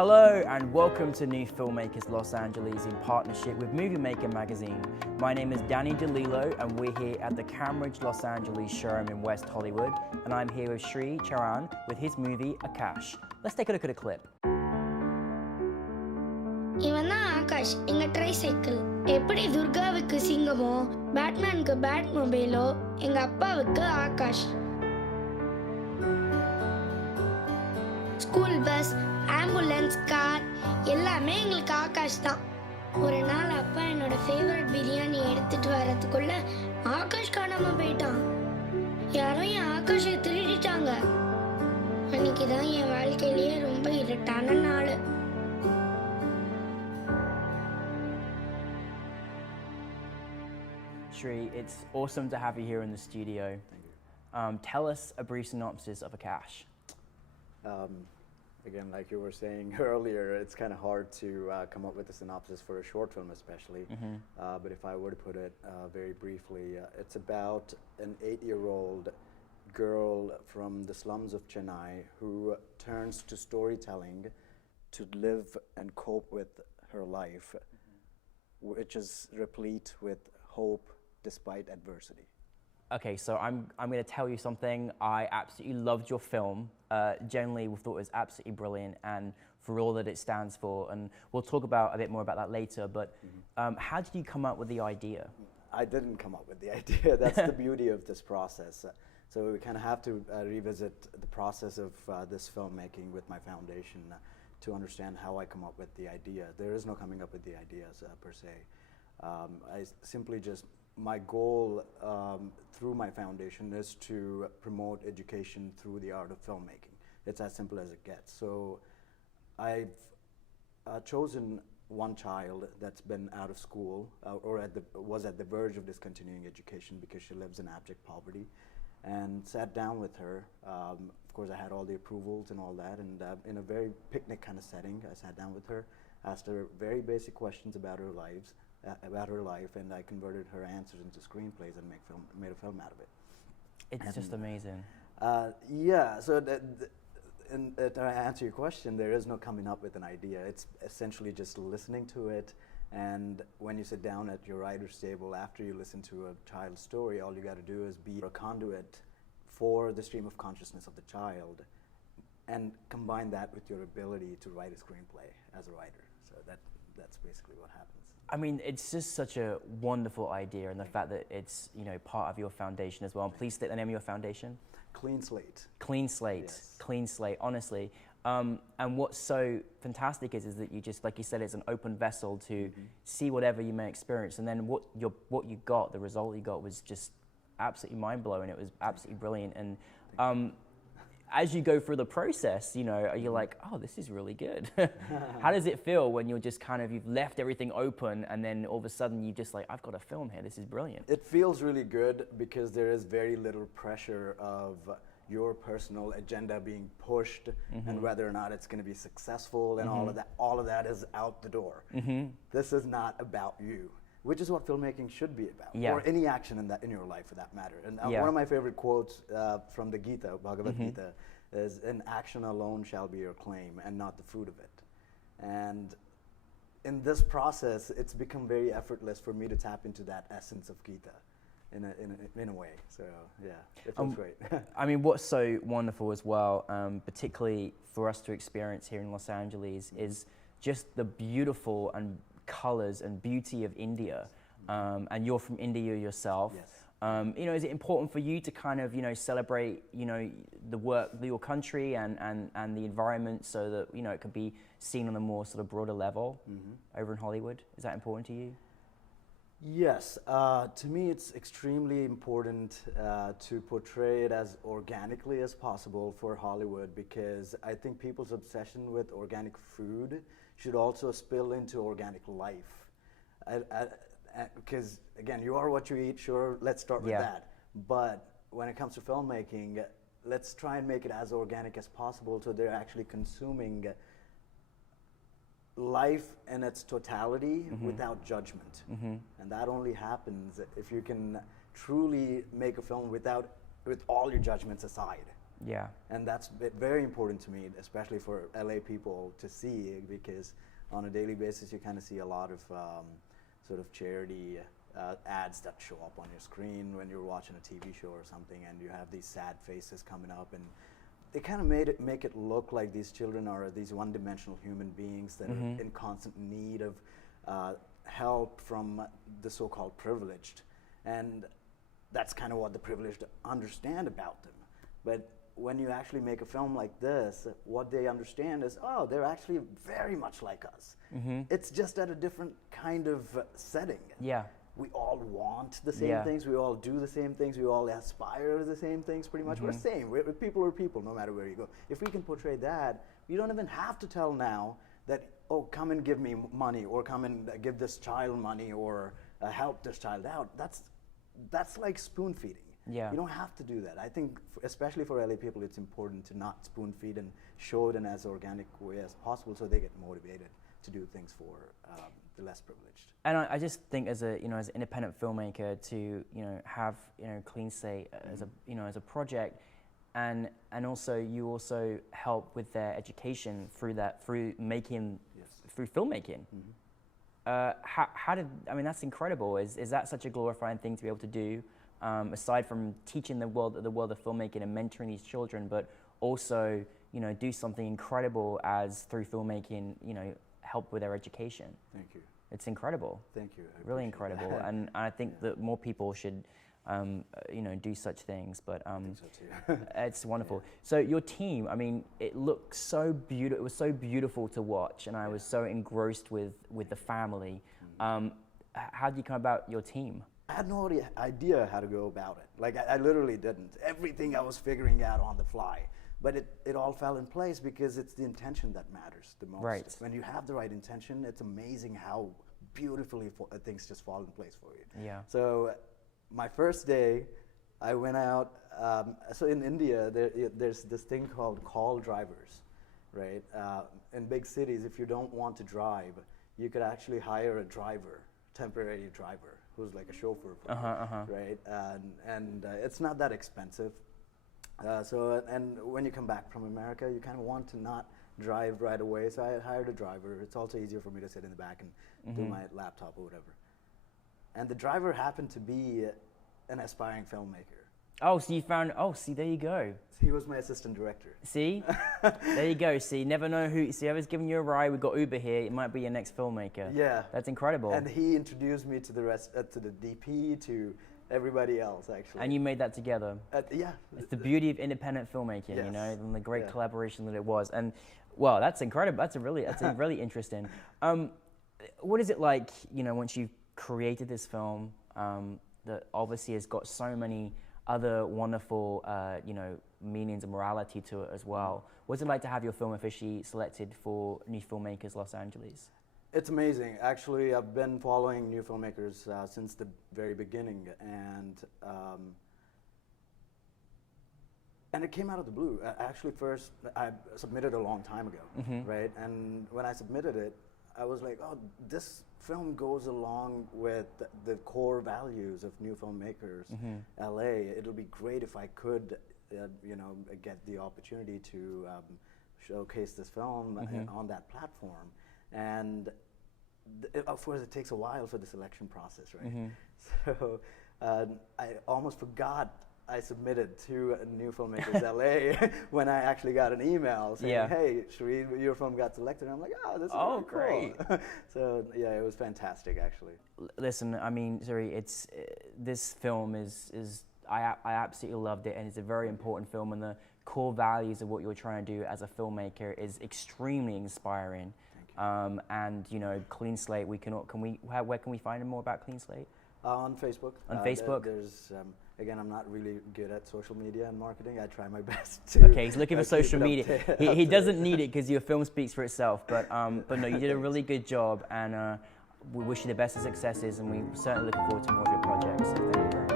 Hello and welcome to New Filmmakers Los Angeles in partnership with NewFilmmakers magazine. My name is Danny De Lillo and we're here at the Cambridge Los Angeles showroom in West Hollywood, and I'm here with Sri Charan with his movie Akash. Let's take a look at a clip. இவன் தான் ஆகாஷ், எங்க tricycle. எப்படி துர்காவுக்கு சிங்கமோ, பேட்மேனுக்கு bad மொபைலோ, எங்க அப்பாவுக்கு Akash. School bus, ambulance, car எல்லாமே எங்களுக்கு ஆகாஷ் தான். ஒரு நாள் அப்பா என்னோட ஃபேவரட் பிரியாணி எடுத்துட்டு வரதுக்குள்ள ஆகாஷ் காணாம போயிட்டான். யாரோ என் ஆகாஷை திருடிட்டாங்க. அன்னைக்கு தான் என் வாழ்க்கையிலேயே ரொம்ப இருட்டான நாள். Sri, it's awesome to have you here in the studio. Thank you. Tell us a brief synopsis of Akash. Again, like you were saying earlier, it's kind of hard to come up with a synopsis for a short film especially. But if I were to put it very briefly, it's about an 8-year-old girl from the slums of Chennai who turns to storytelling to live and cope with her life, which is replete with hope despite adversity. Okay, so I'm going to tell you something. I absolutely loved your film. Generally, we thought it was absolutely brilliant, and for all that it stands for. And we'll talk about a bit more about that later. But how did you come up with the idea? I didn't come up with the idea. That's the beauty of this process. So we kind of have to revisit the process of this filmmaking with my foundation to understand how I come up with the idea. There is no coming up with the ideas per se. I simply just, my goal through my foundation is to promote education through the art of filmmaking. It's as simple as it gets. So I've chosen one child that's been out of school or was at the verge of discontinuing education because she lives in abject poverty, and sat down with her. Of course, I had all the approvals and all that, and in a very picnic kind of setting, I sat down with her, asked her very basic questions about her life, and I converted her answers into screenplays and made a film out of it. It's just amazing. Yeah, so to answer your question, there is no coming up with an idea. It's essentially just listening to it, and when you sit down at your writer's table after you listen to a child's story, all you got to do is be a conduit for the stream of consciousness of the child and combine that with your ability to write a screenplay as a writer. So that's basically what happens. I mean, it's just such a wonderful idea, and the fact that it's, you know, part of your foundation as well. And please state the name of your foundation. Clean Slate. Clean Slate. Yes. Clean Slate, honestly. And what's so fantastic is that you just, like you said, it's an open vessel to see whatever you may experience, and then what you got, the result you got was just absolutely mind-blowing. It was absolutely brilliant. And as you go through the process, you know, you're like, oh, this is really good. How does it feel when you're just kind of, you've left everything open, and then all of a sudden you just like, I've got a film here, this is brilliant? It feels really good because there is very little pressure of your personal agenda being pushed and whether or not it's going to be successful and all of that is out the door. This is not about you, which is what filmmaking should be about, or any action in your life for that matter. And one of my favorite quotes from the Gita, Bhagavad Gita, is, "In action alone shall be your claim, and not the fruit of it." And in this process, it's become very effortless for me to tap into that essence of Gita in a way. So yeah, it feels great. I mean, what's so wonderful as well, particularly for us to experience here in Los Angeles, is just the beautiful and colors and beauty of India, and you're from India yourself. Yes. You know, is it important for you to kind of, you know, celebrate, you know, the work, your country and the environment, so that, you know, it could be seen on a more sort of broader level over in Hollywood? Is that important to you? Yes, to me it's extremely important to portray it as organically as possible for Hollywood, because I think people's obsession with organic food should also spill into organic life. Because again, you are what you eat, sure, let's start with that. But when it comes to filmmaking, let's try and make it as organic as possible so they're actually consuming life in its totality without judgment. And that only happens if you can truly make a film with all your judgments aside. Yeah. And that's very important to me, especially for LA people to see, because on a daily basis you kind of see a lot of sort of charity ads that show up on your screen when you're watching a TV show or something, and you have these sad faces coming up, and they kind of make it look like these children are these one-dimensional human beings that are in constant need of help from the so-called privileged. And that's kind of what the privileged understand about them. But when you actually make a film like this, what they understand is, oh, they're actually very much like us. It's just at a different kind of setting. Yeah. We all want the same things, we all do the same things, we all aspire to the same things pretty much. We're the same, people are people no matter where you go. If we can portray that, you don't even have to tell now that, oh, come and give me money, or come and give this child money, or help this child out. That's like spoon feeding. Yeah. You don't have to do that. I think, especially for LA people, it's important to not spoon feed and show it in as organic way as possible, so they get motivated to do things for the less privileged. And I just think, as a as an independent filmmaker, to have Clean Slate as a project, and also you also help with their education through filmmaking. How did that's incredible. Is that such a glorifying thing to be able to do? Aside from teaching the world of filmmaking and mentoring these children, but also do something incredible as through filmmaking help with their education. Thank you. It's incredible. Thank you. Really incredible, and I think that more people should do such things. But I think so too. it's wonderful. So your team, it looked so beautiful. It was so beautiful to watch, and I was so engrossed with the family. How did you come about your team? I had no idea how to go about it. Like, I literally didn't. Everything I was figuring out on the fly. But it all fell in place because it's the intention that matters the most. Right. When you have the right intention, it's amazing how beautifully things just fall in place for you. Yeah. So my first day, I went out. So in India, there's this thing called call drivers, right? In big cities, if you don't want to drive, you could actually hire a driver, temporary driver, who's like a chauffeur for you, right? And it's not that expensive. And when you come back from America, you kind of want to not drive right away, so I hired a driver. It's also easier for me to sit in the back and do my laptop or whatever. And the driver happened to be an aspiring filmmaker. Oh, so you found, see, there you go. He was my assistant director. See? There you go. See, never know who, see, whoever's giving you a ride, we've got Uber here, it might be your next filmmaker. Yeah. That's incredible. And he introduced me to the rest, to the DP, to everybody else, actually. And you made that together. Yeah. It's the beauty of independent filmmaking, yes. And the great collaboration that it was. And, well, that's incredible. That's really interesting. What is it like, once you've created this film, that obviously has got so many other wonderful, meanings and morality to it as well. What's it like to have your film officially selected for NewFilmmakers Los Angeles? It's amazing. Actually, I've been following NewFilmmakers since the very beginning, and it came out of the blue. Actually, first, I submitted a long time ago, right? And when I submitted it, I was like, oh, this film goes along with the core values of NewFilmmakers LA. It'll be great if I could, get the opportunity to showcase this film on that platform. And of course, it takes a while for the selection process, right? So I almost forgot I submitted to NewFilmmakers LA when I actually got an email saying, hey, Sri, your film got selected. And I'm like, oh, this is really great. Cool. So yeah, it was fantastic, actually. Listen, Sri, this film is I absolutely loved it, and it's a very important film, and the core values of what you're trying to do as a filmmaker is extremely inspiring. And Clean Slate, where can we find more about Clean Slate? On Facebook. On Facebook? There's again, I'm not really good at social media and marketing. I try my best to. Okay, he's looking for social media. He doesn't need it because your film speaks for itself. But no, you did a really good job, and we wish you the best of successes, and we're certainly looking forward to more of your projects. So thank you very much.